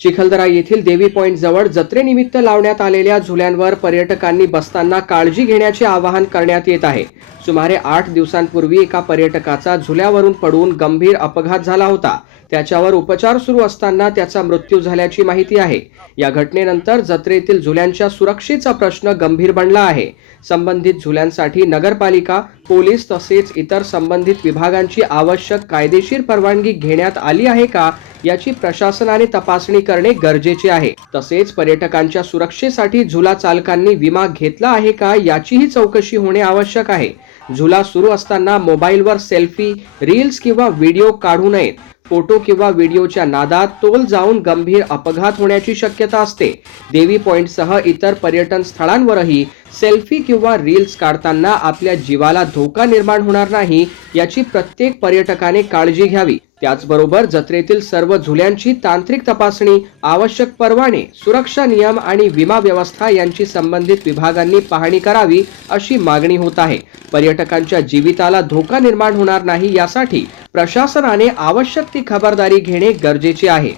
चिखलदरा येथील देवी पॉइंट जवळ जत्रेनिमित्त लावण्यात आलेल्या झुल्यांवर पर्यटकांनी बसताना काळजी घेण्याचे आवाहन करण्यात येत आहे। सुमारे 8 दिवसांपूर्वी एका पर्यटकाचा झुल्यावरून पडून गंभीर अपघात झाला होता। त्याच्यावर उपचार सुरू असताना त्याचा मृत्यू झाल्याची माहिती आहे। या घटनेनंतर जत्रेतील झुल्यांच्या सुरक्षेचा प्रश्न गंभीर बनला आहे। संबंधित झुल्यांसाठी नगरपालिका, पोलीस तसेच इतर संबंधित विभागांची आवश्यक कायदेशीर परवानगी घेण्यात आली आहे का याची प्रशासनाने तपासणी करणे गरजेचे आहे। तसेच पर्यटकांच्या सुरक्षेसाठी झुला चालकांनी विमा घेतला आहे का याचीही चौकशी होणे आवश्यक आहे। झुला सुरू असताना मोबाईलवर सेल्फी, रील्स किंवा व्हिडिओ काढू नयेत। फोटो किंवा व्हिडिओच्या नादात तोल जाऊन गंभीर अपघात होण्याची शक्यता असते। देवी पॉइंटसह इतर पर्यटन स्थळांवरही सेल्फी किंवा रील्स काढताना आपल्या जीवाला धोका निर्माण होणार नाही याची प्रत्येक पर्यटकाने काळजी घ्यावी। त्याचबरोबर जत्रेतील सर्व झुल्यांची तांत्रिक तपासणी, आवश्यक परवाने, सुरक्षा नियम आणि विमा व्यवस्था यांची संबंधित विभागांनी पाहणी करावी अशी मागणी होत आहे। पर्यटकांच्या जीविताला धोका निर्माण होणार नाही यासाठी प्रशासनाने आवश्यक ती खबरदारी घेणे गरजेचे आहे।